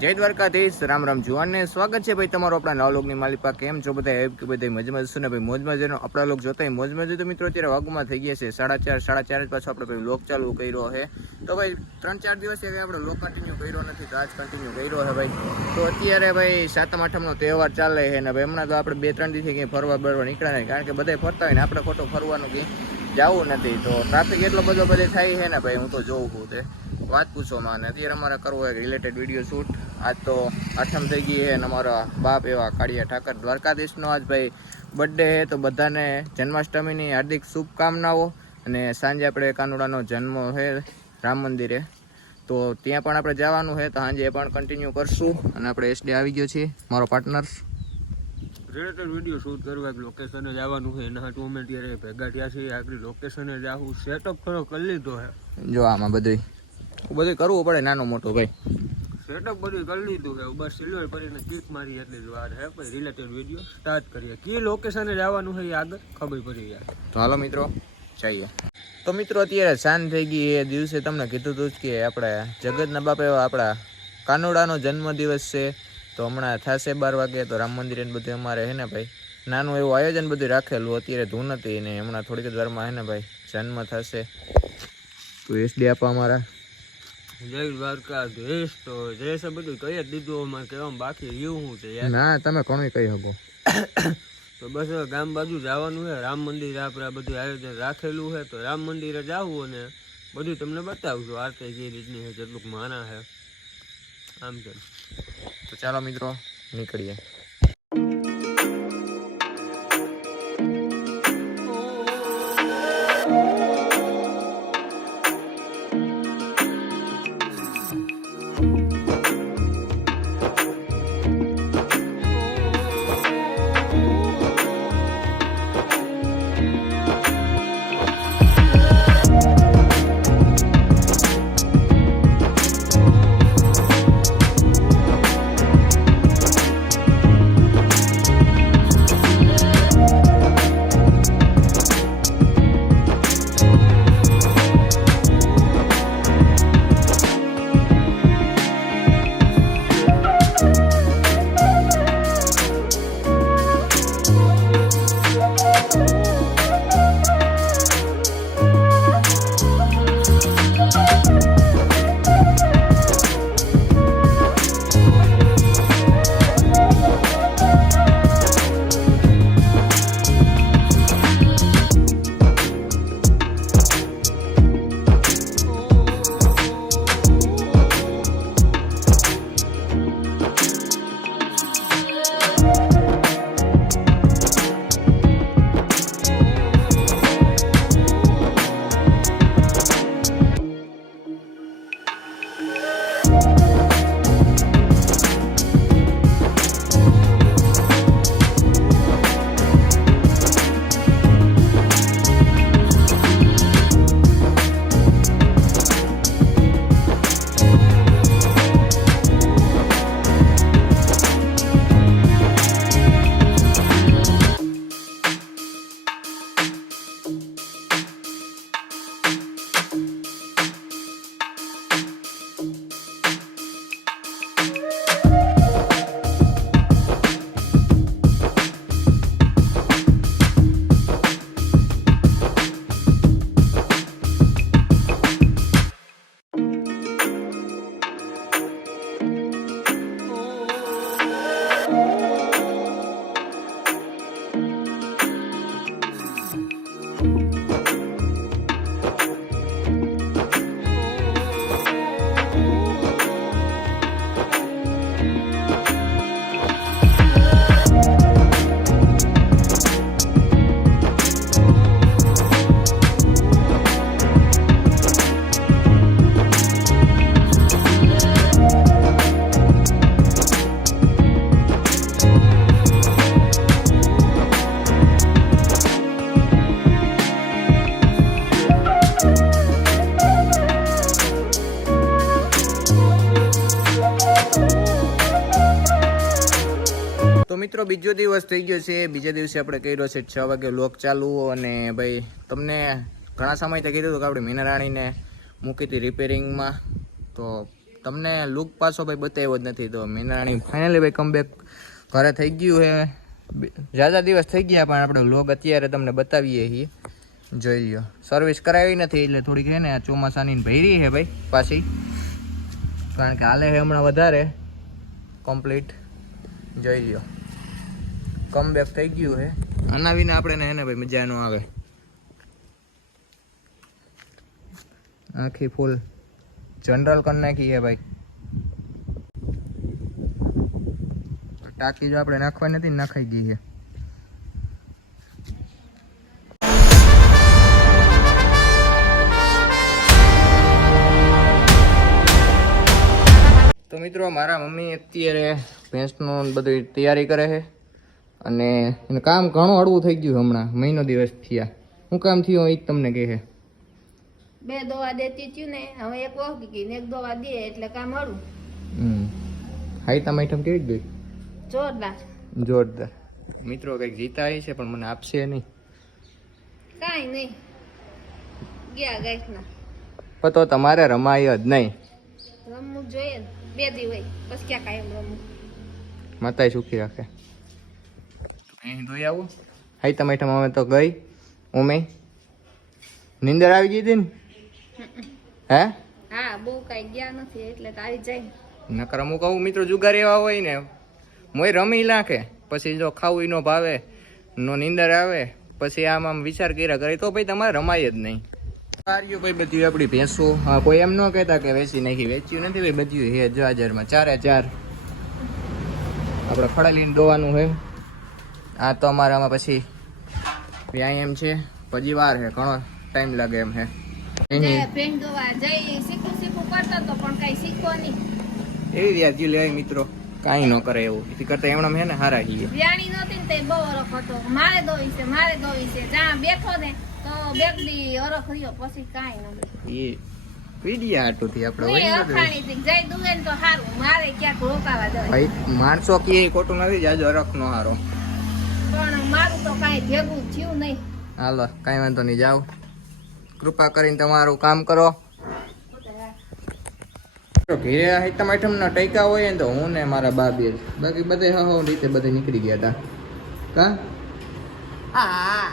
જય દ્વારકાધીશ, રામ રામ જુવાનને સ્વાગત છે ભાઈ તમારો આપણા નવા લોકની માલિપા. કેમ છો બધા? કે બધા મજમાં જશું ને ભાઈ? મોજમાં જઈને આપણા લોક જોતા મોજમાં જોઈએ તો મિત્રો અત્યારે વાગમાં થઈ ગયા છે 4:30 પાછો આપણે ભાઈ લોક ચાલુ કર્યો છે. તો ભાઈ 3-4 દિવસ આપણે લોક કન્ટિન્યુ કર્યો નથી, તો આજ કન્ટિન્યુ કર્યો છે ભાઈ. તો અત્યારે ભાઈ 7મ 8મનો તહેવાર ચાલે છે ને ભાઈ હમણાં તો આપણે 2-3 દિવસથી કંઈ ફરવા બરવા નીકળ્યા નહીં, કારણ કે બધા ફરતા હોય ને આપણે ખોટું ફરવાનું કંઈ જવું નથી. તો ટ્રાફિક એટલો બધો બધે થાય છે ને ભાઈ, હું તો જોઉં છું તે વાત પૂછવામાં. અને અત્યારે અમારે કરવો એક રિલેટેડ વિડીયો શૂટ. આજ તો 8મ થઈ ગઈ છે અને અમારા બાપ એવા કાળિયા ઠાકર દ્વારકાધીશનો આજ ભાઈ બર્થડે છે. તો બધાને જન્માષ્ટમીની હાર્દિક શુભકામનાઓ. અને સાંજે આપણે કાનુડાનો જન્મ છે રામ મંદિરે, તો ત્યાં પણ આપણે જવાનું છે. તો સાંજે પણ કન્ટિન્યુ કરશું. અને આપણે SD આવી ગયો છીએ, મારો પાર્ટનર. રિલેટેડ વિડીયો શૂટ કરવા એક લોકેશને જવાનું છે, એના હાટું અમે ત્યારે ભેગા થયા છીએ. આગળ લોકેશને જાવું, સેટઅપ થોડો કરી લીધો છે. જો આમાં બધું કરવું પડે, નાનો મોટો ભાઈ સેટઅપ બધું કરી લીધું છે. બસ સિલ્વર કરીને કિક મારી એટલી જ વાર છે. પછી રિલેટેડ વિડીયો સ્ટાર્ટ કરીએ. કી લોકેશને જવાનું છે એ આગળ ખબર પડી જાય. તો હાલો મિત્રો જઈએ. તો મિત્રો અત્યારે સાંજ થઈ ગઈ એ દિવસે તમને કીધું હતું કે આપણે જગતના બાપ એવા આપણા કાનુડાનો જન્મદિવસ છે. તો હમણાં થશે 12 વાગે. તો રામ મંદિર બધું અમારે છે ને ભાઈ નાનું એવું આયોજન બધું રાખેલું. અત્યારે ધૂન હતી ને હમણાં થોડીક જ વારમાં છે ને ભાઈ જન્મ થશે. તો SD આપવા અમારા જય દ્વારકાધીશ. તો જય છે બધું કહી જ દીધું, અમારે કહેવામાં બાકી રહ્યું શું છે યાર. ના તમે ઘણું કહી શકો. તો બસ ગામ બાજુ જવાનું છે. રામ મંદિર આપણે બધું આયોજન રાખેલું છે. તો રામ મંદિરે જવું અને બધું તમને બતાવશું આરતી જે રીતની છે, જેટલું માના છે આમ છે. તો ચાલો મિત્રો નીકળીએ. મિત્રો બીજો દિવસ થઈ ગયો છે. બીજા દિવસે આપણે કર્યો છે 6 વાગે લોક ચાલુ. અને ભાઈ તમને ઘણા સમયથી કીધું હતું કે આપણે મીનારાણીને મૂકી હતી રિપેરિંગમાં. તો તમને લુક પાછો ભાઈ બતાવ્યો જ નથી. તો મીનારાણી ફાઇનલી ભાઈ કમબેક ઘરે થઈ ગયું છે. ઝાઝા દિવસ થઈ ગયા પણ આપણે વ્લોગ અત્યારે તમને બતાવીએ છીએ. જોઈ લ્યો, સર્વિસ કરાવી નથી એટલે થોડીક છે ને આ ચોમાસાની ભૈરી છે ભાઈ પાછી, કારણ કે હાલે છે હમણાં વધારે કમ્પ્લીટ. જોઈ લ્યો, કમબેક થઈ ગયું છે. આના વિના આપણે ને ભાઈ મજા ન આવે. આખી ફૂલ જનરલ કરી નાખી છે ભાઈ. ટાંકી જો આપણે નાખવા નથી, નાખાઈ ગઈ છે. તો મિત્રો મારા મમ્મી અત્યારે ભેંસનું બધી તૈયારી કરે છે અને એનું કામ ઘણું હળવું થઈ ગયું હમણાં મહિનો દિવસ થયા. શું કામ થયું એ તમને કહે છે. 2 દવા દેતી હતી ને, હવે એક વાગી ગઈ ને 1 દવા દે એટલે કામ હળવું. હાઈટમ આઈટમ કેવી ગઈ? જોરદાર જોરદાર. મિત્રો કંઈક જીતા છે પણ મને આપશે નહીં. કાંઈ નહીં, ગયા ગાયકના પણ તો તમારે રમાય જ નહીં. રમવું જોઈએ ને, 2 દી હોય પછી ક્યાં કાયમ રમવું. માતાએ સુખી રાખે. અહીં ધોઈ આવું. હાઈટમ આઈટમ હવે તો ગઈ. ઉમે નીંદર આવી ગઈ હતી ને? હે? હા, બહુ કાંઈ ગયા નથી એટલે તો આવી જાય. નકર અમુક આવું મિત્રો જુગાર એવા હોય ને, મોય રમી નાખે પછી જો ખાવું ન ભાવે, નો નીંદર આવે, પછી આમ વિચાર કર્યા કરે તો ભાઈ તમારે રમાય જ નહીં. સારી ભાઈ બધી આપણી ભેંસો. હા, કોઈ એમ ન કહેતા કે વેચી નાખી. વેચ્યું નથી ભાઈ, બધી હે 1000માં 4 આપણે ફળાલીને દોવાનું છે. આ તો અમારામાં પછી વ્યાયામ છે, પછી વાર છે, ઘણો ટાઈમ લાગે એમ છે. જે ભેંસ દોવા જઈ શીખું કરતો તો પણ કાંઈ શીખવો નહીં. એવી વ્યાજી લેવાય મિત્રો, કાંઈ ન કરે એવું. એથી કરતા એમણે હે ને હારા છીએ. વ્યાણી નહોતી ને તે બહુ અરખ હતો, મારે દોવી છે જ્યાં બેઠો ને તો બેગડી અરખ રહ્યો, પછી કાંઈ નથી. એ વિડિયા હાટુથી આપણે હું હોય ને અખાણી હતી, જઈ દુવે ને તો સારું, મારે ક્યાંક રોકાવા દે. ભાઈ માણસો કે ખોટું નથી, જાજો અરખ નો હારો. પણ મારું તો કાંઈ ભેગું થયું નહીં. હાલો કાંઈ વાંધો નહીં, જાઓ કૃપા કરીને તમારું કામ કરો. ઘેરે આઈટમ આઈટમ ના ટેકા હોય ને તો હું ને મારા બા બે, બાકી બધે હા રીતે બધે નીકળી ગયા હતા. હા,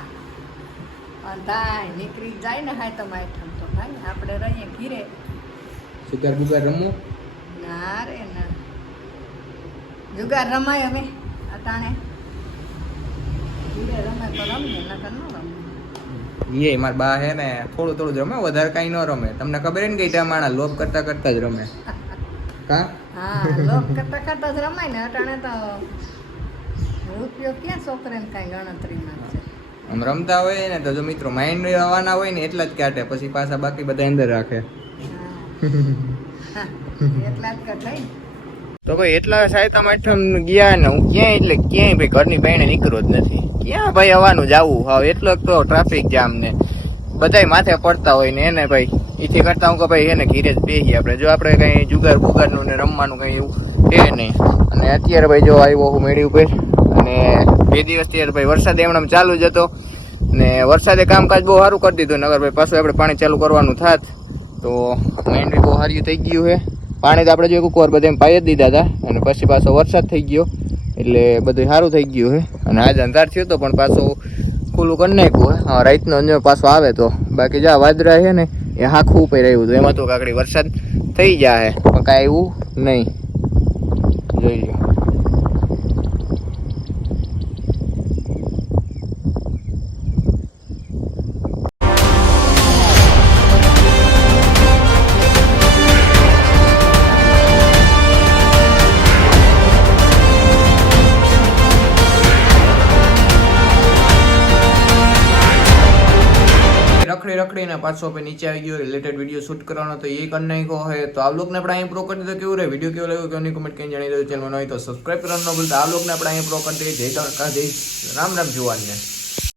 અંધાય નીકળી જાય ને હાય તો માયઠમ તો ભાઈ આપણે રહીએ ઘીરે. સુગાર બુગાર રમવું? ના રે ના, જુગાર રમાય હવે અટાણે. ઘીરે રમે તો રમીએ, નકર ન રમે. એ મારા બા હે ને થોડું જ રમે, વધારે કાંઈ ન રમે. તમને ખબર ને કે માણા લોભ કરતા કરતા જ રમે. કા? હા, લોક કરતા કરતા જ રમાય ને અટાણે તો રૂપિયો ક્યાં છોકરાને કાંઈ ગણતરીમાં છે. આમ રમતા હોય ને તો જો મિત્રો માઇન્ડ આવવાના હોય ને એટલા જ કાઢે, પછી પાછા બાકી બધા અંદર રાખે. હા, એટલા જ કટાય ને. તો ભાઈ એટલા સાયતા માઠમ ગયા ને હું ક્યાંય એટલે ક્યાંય ભાઈ ઘરની બહાર નીકળ્યો જ નથી. ક્યાં ભાઈ આવવાનું જવું હવે, એટલો તો ટ્રાફિક જામ ને બધાય માથે પડતા હોય ને એને ભાઈ એથી કરતા હું કે ભાઈ એને ઘીરે જ બેસી આપણે. જો આપણે કંઈ જુગાર બુગારનું ને રમવાનું કંઈ એવું છે નહીં. અને અત્યારે ભાઈ જો આવ્યો હું મેળી ઉપર, અને 2 દિવસથી યાર ભાઈ વરસાદ એમણે ચાલુ જ હતો ને વરસાદે કામકાજ બહુ સારું કરી દીધું. નગર ભાઈ પાછું આપણે પાણી ચાલુ કરવાનું થાત તો માઇન્ડ બહુ સારું થઈ ગયું છે. પાણી તો આપણે જો એક વાર બધા એમ પાઈ જ દીધા હતા અને પછી પાછો વરસાદ થઈ ગયો એટલે બધું સારું થઈ ગયું છે. અને આજ અંધાર થયો તો પણ પાછું ખુલ્લું કરી નાખ્યું હે. હા, રાતનો અંજો પાછો આવે તો, બાકી જ્યાં વાદળા છે ને એ આખું ઉપર રહ્યું હતું, એમાં તો કાકડી વરસાદ થઈ જાય પણ કાંઈ એવું નહીં. જોઈ લો. રખડીને પાછો આપણે નીચે આવી ગયો, રિલેટેડ વિડીયો શૂટ કરવાનો તો એ કરી નાખ્યો હોય. તો આ બ્લોગને આપણે અહીં પ્રો કરી દીધો. કેવું રહે વિડીયો, કેવો લાગ્યો કે કમેન્ટ કરીને જણાવી દો. ચેનલ ન હોય તો સબસ્ક્રાઈબ કરવાનું ન ભૂલતા. આ બ્લોગને આપણે અહીં પ્રો કરી દઈએ. જય દ્વારકા, જય રામ રામ જુવાનને.